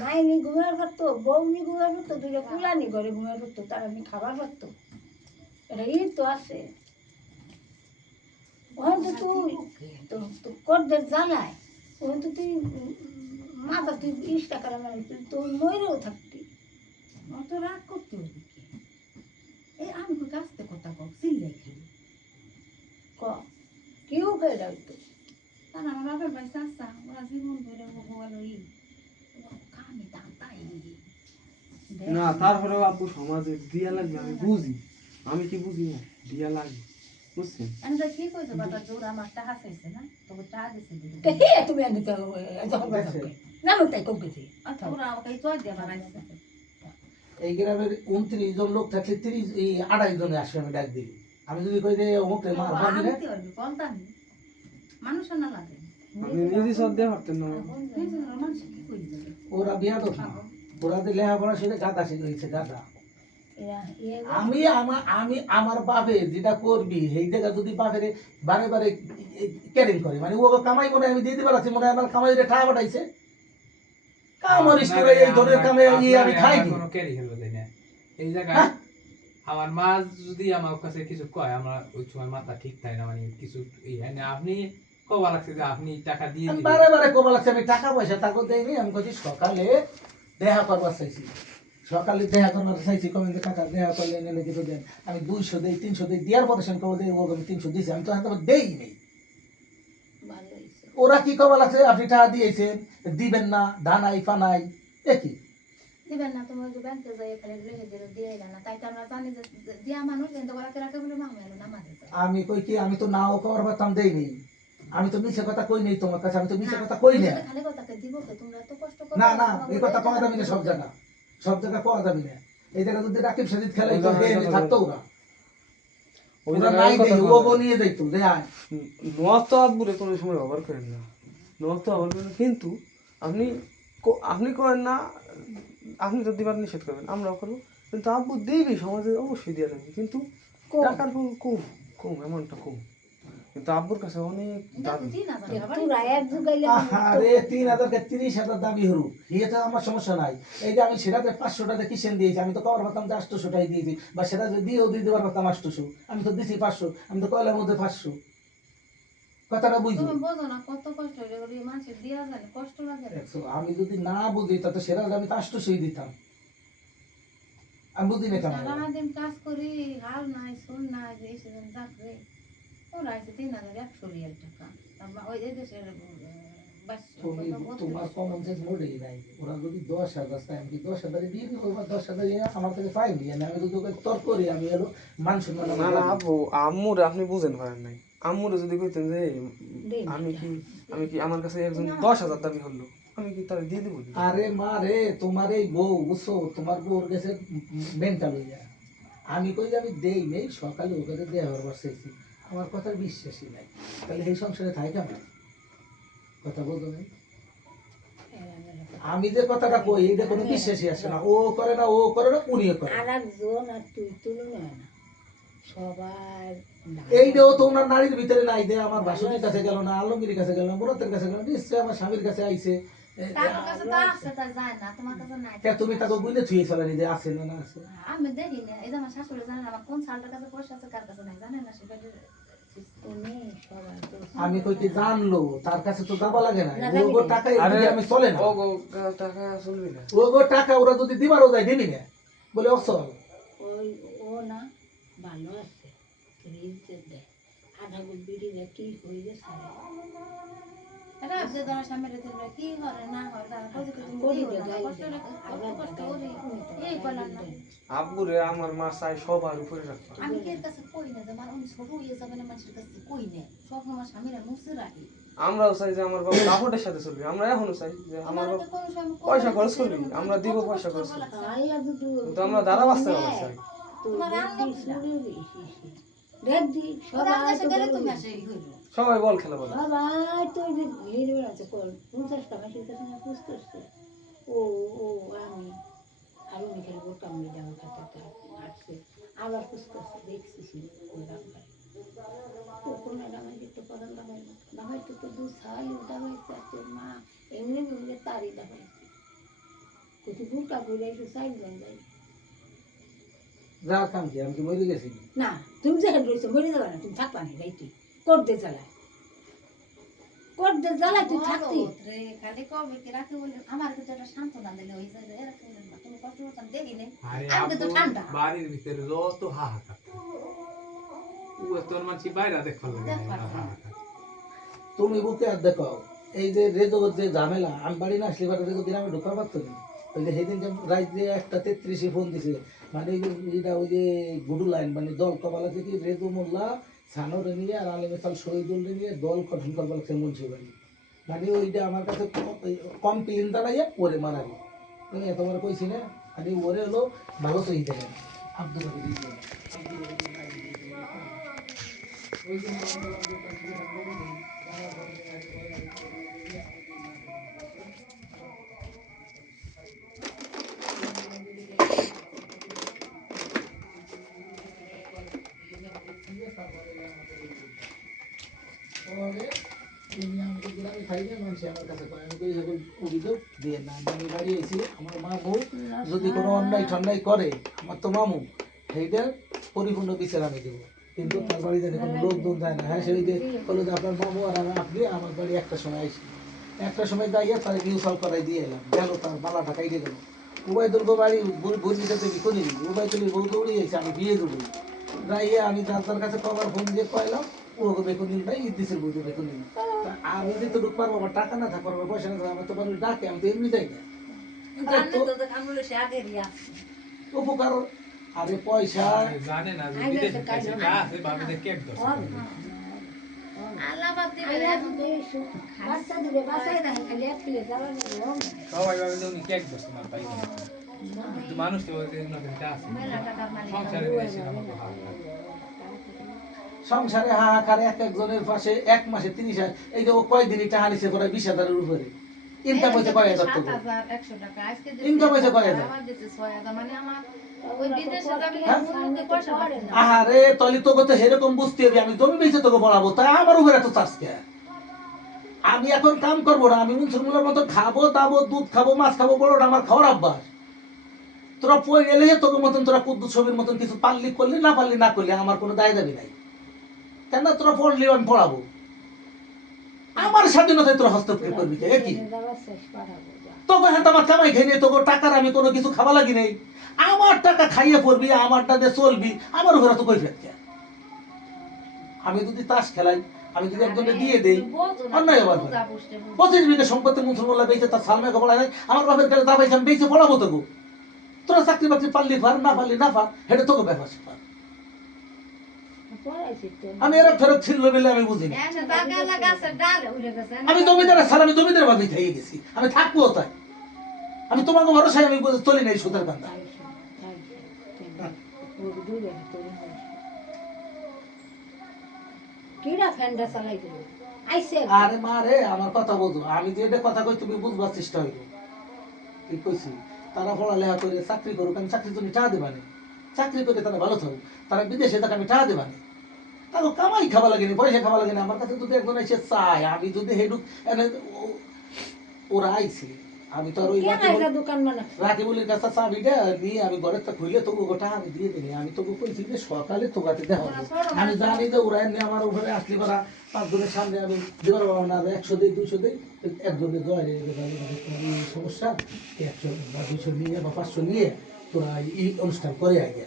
মাইনি ঘুমার পারতো, বউনি ঘুমার পারতো, দুটো কুলানি ঘরে ঘুমার পারতো, তার আমি খাবার পারতো। এটা ই তো আছে ওখান তো তুই তো করদের জ্বালায় ওখান তো তুই মাথা তুই 20 টাকার মানে তুই মরেও থাকতি। অত রাগ করতে হবে কি? এই আমি কই কাছতে কথা কও চিল্লাই খালি ক কেউ খেয়ে রাখতো কারণ আমার বাপের ভাই চাচা ওরা জীবন ধরে ভগবান ওই কামে দাঁতাই না তারপরেও আপু সমাজে দিয়া লাগবে আমি বুঝি, আমি কি বুঝি না দিয়া লাগবে বুঝছেন। আমি তো কি কইছো বাবা জোর আমার টাকা চাইছে না তবে টাকা দিছে তা হে তুমি আনতে যখন জানো তাই কম গেছে আচ্ছা ওরা আমাকে তো দিয়ে বানাইছে এই গ্রামের 29 জন লোক থাকলে 28 জনে আসে আমি ডাক দিই। আমি যদি কই যে অমুক রে মার বাড়ি রে বলতাম মানুষ না লাগে আমি নিজে সব দিয়ে পারতেন না। মানুষ কি কই যাবে ওরা বিয়াদব না, ওরা যে লেখাপড়া সেটা গাদা শিখেছে গাদা। আমি আমার বাপে যেটা করবি সেই জায়গা যদি বাপের বারে বারে ক্যারিং করে মানে ও কামাই মনে আমি দিয়ে দিবার আছে মনে আমার কামাই টাকা পাঠাইছে কামারিস করে এই ধরনের কামে আমি খাই কোনো ক্যারি হলো দেয় না এই জায়গায়। আমার মা যদি আমার কাছে কিছু কয় আমরা ওই সময় মাথা ঠিক থাকে না মানে কিছু আপনি কবা লাগছে যে আপনি টাকা দিয়ে দিবেন বারে বারে কবা লাগছে আমি টাকা পয়সা তাকে দেইনি। আমি কইছি সকালে দেখা করবার চাইছি, সকালে দেখা করবার চাইছি কমেন্ট টাকা দেখা করলে নিলে কিছু দেন। আমি 200 দেই 300 দেই দেওয়ার পরে সে কবে দেই ও আমি 300 দিয়েছি আমি তো এখন দেই নেই। ওরা কি কবা লাগছে আপনি টাকা দিয়েছেন দিবেন না ধানাই ফানাই একই দিবেন না তোমার যে ব্যাংকে যাই এখানে রেখে দিলে দিয়ে না তাই তো আমরা জানি যে দিয়া মানুষ কিন্তু ওরা রাখে বলে মামা এলো নামাজে আমি কই কি আমি তো নাও কবার পারতাম দেই নেই। আমি তো মিছে কথা কই নেই তোমার কাছে, আমি তো মিছে কথা কই না। খালি কথাকে দিব কে তোমরা এত কষ্ট করো না না এই কথা পাওয়া যাবে না সব জায়গা, সব জায়গা পাওয়া যাবে না। এই জায়গা যদি রাকিব সাজিদ খেলাই তো দেই থাকতো ওরা ওই ওরা নাই দেই ও গো নিয়ে যাইতো দেয় নোয়াজ তো আব্বুরে কোনো সময় ব্যবহার করেন না, নোয়াজ তো ব্যবহার করেন কিন্তু আপনি আপনি করেন না, আপনি তো দিবার নিষেধ করবেন আমরাও করবো কিন্তু আব্বু দিবি সমাজে অবশ্যই দেওয়া লাগবে কিন্তু টাকার কম কম অ্যামাউন্টটা কম কিন্তু আব্বুর কাছে অনেক দাবি। আরে 3000 কে 30,000 দাবি হরু এটা আমার সমস্যা নাই। এই যে আমি সেটাতে 500 টাকা কিসেন দিয়েছি আমি তো কবার পাতাম 800 টাকাই দিয়েছি বা সেটা যদি দিয়েও দিয়ে দেবার পাতাম 800 আমি তো দিছি 500 আমি তো কয়লার মধ্যে 500 কথাটা বুঝছো। তুমি বোঝো না কত কষ্ট হইলে ওই মানুষের দিয়া যায় কষ্ট লাগে আমি যদি না বুঝি তাতে সেটা আমি তো 800 দিতাম আমি বুঝি না কেন সারাদিন কাজ করি হাল নাই শুন নাই যে সেদিন চাকরি ওরা আছে 3100 রিয়াল টাকা ওই দেশের তোমার কমন সেন্স মোটেই নাই। ওরা যদি 10,000 চায় আমি 10,000 দিয়ে দিব 10,000 আমার থেকে পাইনি আমি যদি তোকে তর্ক করি আমি হলো মান সম্মান না না আব্বু আম্মুরে আপনি বুঝেন পারেন নাই। আম্মুরে যদি কইতেন যে আমি কি আমার কাছে একজন 10,000 দাবি হলো আমি কি তারে দিয়ে দিব? আরে মা রে তোমার এই বউ বুঝছো তোমার বউর কাছে মেন্টাল হয়ে যায়। আমি কই যে আমি দেই নেই সকালে ওকে দেওয়া হবার চাইছি আমার কথার বিশ্বাসই নাই তাহলে এই সংসারে থাকে কেমন কথা বলতো নাই। আমি যে কথাটা কই এটা কোনো বিশ্বাসই আসে না। ও করে না ও করে না উনিও করে আর একজন আর তুই তুলনা হয় না সবার এইটাও তো ওনার নারীর ভিতরে নাই দে আমার বাসুদের কাছে গেল না আলমগীরের কাছে গেল না মুরাদের কাছে গেল নিশ্চয়ই আমার স্বামীর কাছে আইছে। তার কাছে তো আছে তা যায় না তোমার কাছে নাই তুমি তাকে বুঝলে ছুঁয়ে চালানি যে আছে না না আছে আমি দেখি না এই যে আমার শাশুড়ি জানেন আমার কোন সালটার কাছে পয়সা আছে কার কাছে নাই জানেন না সেটা আমি কই কি জানলো তার কাছে তো যাবা লাগে না ওগো টাকা এদিকে আমি চলে না ওগো টাকা চলবে না ওগো টাকা ওরা যদি দিবারও যায় দিবি না বলে অসল ওই ও না ভালো আছে দেয় আধা গুল বিড়ি দেয় কি হয়ে গেছে এটা যে তোমার স্বামীর দিলে কি করে না করে তারা কইতে তুমি কষ্ট করি এই বলেন না আব্বুরে আমার মা চাই সবার উপরে রাখতে। আমি কে কাছে কই না যে আমার ছোট হয়ে যাবে না মানুষের কাছে কই না সব আমার স্বামীরা মুছে রাখি আমরাও চাই যে আমার বাবা কাপড়ের সাথে চলবে আমরা এখনো চাই যে আমার বাবা পয়সা খরচ করবি আমরা দিব পয়সা খরচ করবি কিন্তু আমরা দ্বারা বাঁচতে পারবো চাই তোমার সবাই বল খেলা বলে সবাই তো ভিড় আছে 50 টাকা সেটা বুঝতে ও ও আমি আরো মিঠাই বোরকা আমি জামা খাতে আসছে আবার খুঁজতে দেখছি ওই দাম কোনো দামাই তো করেন দামাই তো দু সালি দামাইছে আর তোর মা এমনি বললে তারই দামাইছে কিন্তু বুকা ঘুরে একটু সাইড বন যাই যার কাম কি আমি কি মরে গেছি না তুমি যেখানে রয়েছো মরে যাবে না তুমি থাকবা না রাইতে করতে জ্বালায় করতে জ্বালায় তুই থাকতি রে খালি কবে কি রাখি বলে আমার কিন্তু একটা সান্ত্বনা দিলে ওই যে এরা বললেন না তুমি কষ্ট করতেন দেখি নেই আরে আমি কিন্তু আপু ঠান্ডা বাড়ির ভিতরে যত হাহাকার ও তোর মানছি বাইরে দেখার লাগে না হাহাকার তুমি বুকে আর দেখো এই যে রেজো যে ঝামেলা আমি বাড়ি না আসলে এবার রেজো দিন আমি ঢোকা পারতো না ওই যে সেদিন যে রাত যে 1:33 ফোন দিছে মানে এটা ওই যে গুডু লাইন মানে দল কবালা থেকে রেজো মোল্লা সানোরে নিয়ে আর আলেমে সাল শহীদুল নিয়ে দল গঠন করবার লাগছে মুন্সিপালি মানে ওইটা আমার কাছে কমপ্লেন দাঁড়াইয়া ওরে মারাবি তুমি এতবার কইছি না মানে ওরে হলো ভালো সহি দেয় আব্দুল যদি কোনো অন্যায় ঠন্যায় করে আমার তো মামু সেইটার পরিপূর্ণ বিচার আমি দেবো কিন্তু তার বাড়িতে কোনো লোকজন যায় না হ্যাঁ সেই যে বললো যে আপনার মামু আর আপনি আমার বাড়ি একটা সময় আসি একটা সময় যাইয়া তার নিউসাল করাই দিয়ে এলাম গেল তার মালাটা কাইটে গেল উবাইদুল বাড়ি বুঝিতে দেবি কোনি উবাইদুলের বউ দৌড়ে গেছে আমি বিয়ে দেবো যাইয়া আমি তার কাছে কবার ফোন দিয়ে কয়লাম ওকে বেতন নিল না ইদ্দিসের বউকে বেতন নিল আমি যদি তো ঢুক পারবো আমার টাকা না থাকবো আমার পয়সা না থাকবো আমার তো মানুষ ডাকে আমি তো এমনি যাই না উপকার আরে পয়সা জানে না যে বিদেশে কাছে আছে ভাবিতে কেক দছ আল্লাহ বাদ দিবে আইলা দিবে বাচ্চা দিবে বাচ্চাই না খালি এক কিলো জ্বালানি সবাই ভাবিতে উনি কেক দছ না পাই না কিন্তু মানুষ তো ওই জন্য কিন্তু আছে মেলা টাকার মালিক সংসারে বেশি না মতো হাহাকার সংসারে হাহাকার এক একজনের পাশে এক মাসে 30,000 এই যে ও কয়দিনই টাকা নিছে প্রায় 20,000-এর উপরে ইনকাম হয়েছে কয় হাজার টাকা 7,100 টাকা আজকে ইনকাম হয়েছে কয় হাজার আমার দিতে 6,000 মানে আমার ওই বিদেশে যাবে হ্যাঁ? মুরুকে পয়সা পাবে না আহারে তলি তোকে তো সেরকম বুঝতে হবে আমি জমি বেঁচে তোকে পড়াবো তাই আমার উপরে এত চাষ কে আমি এখন কাম করবো না আমি মুসলমানের মতো খাবো দাবো দুধ খাবো মাছ খাবো বড়টা আমার খাওয়ার অভ্যাস তোরা পড়ে এলে তোকে মতন তোরা কুদ্দুস ছবির মতন কিছু পারলি করলি না পারলি না করলি আমার কোনো দায় দাবি নাই কেন তোরা পড়লি আমি পড়াবো আমার স্বাধীনতায় তোরা হস্তক্ষেপ করবি কে কি তোকে হ্যাঁ আমার কামাই খেয়ে নিয়ে তোকে টাকার আমি কোনো কিছু খাওয়া লাগি নেই আমার টাকা খাইয়ে পড়বি আমারটা দিয়ে চলবি আমার উপরে তো কই ফেলছে আমি যদি তাস খেলাই আমি যদি একজনকে দিয়ে দেই অন্যায় আবার 25 বিঘা সম্পত্তি মুসলমানরা বেঁচে তার সালমে খবর নাই আমার বাপের কাছে দা পাইছে আমি বেঁচে পড়াবো তোকে তোরা চাকরি বাকরি পারলি পার না পারলি না পার এটা তোকে ব্যাপার আমি এরা ফেরত ছিল বলে আমি বুঝি না এসে টাকা লাগাছে ডাল উড়ে গেছে আমি জমিদার স্যার আমি জমিদার ভাবি খাইয়ে গেছি আমি থাকবো তাই আমি তোমাকে ভরসায় আমি চলি নাই সুতার কান্দা কিরা ফ্যানটা চালাই দিল আইসে আরে মা রে আমার কথা বোঝো আমি যে এটা কথা কই তুমি বুঝবার চেষ্টা হইল কি কইছি তারা পড়ালেখা করে চাকরি করুক আমি চাকরির জন্য টাকা দেবা না চাকরি করে তারা ভালো থাকুক তারা বিদেশে তাকে আমি টাকা দেবা না তাকে কামাই খাওয়া লাগেনি পয়সা খাওয়া লাগেনি আমার কাছে যদি একজন এসে চায় আমি যদি হেডুক ওরা আইছে আমি তো আর ওই দোকান মানে রাকিবুলের কাছে চাবিটা নিয়ে আমি ঘরের তা খুলে তোকে গোটা আমি দিয়ে দিই আমি তোকে কইছি যে সকালে তোকাতে দেখো আমি জানি যে ওরা এমনি আমার উপরে আসলি করা 5 জনের সামনে আমি দেবার পাবো না 100 দিই 200 দিই একজনের জয় রে তোমার সমস্যা 100 বা 200 নিয়ে বা 500 নিয়ে তোরা এই অনুষ্ঠান করে আগে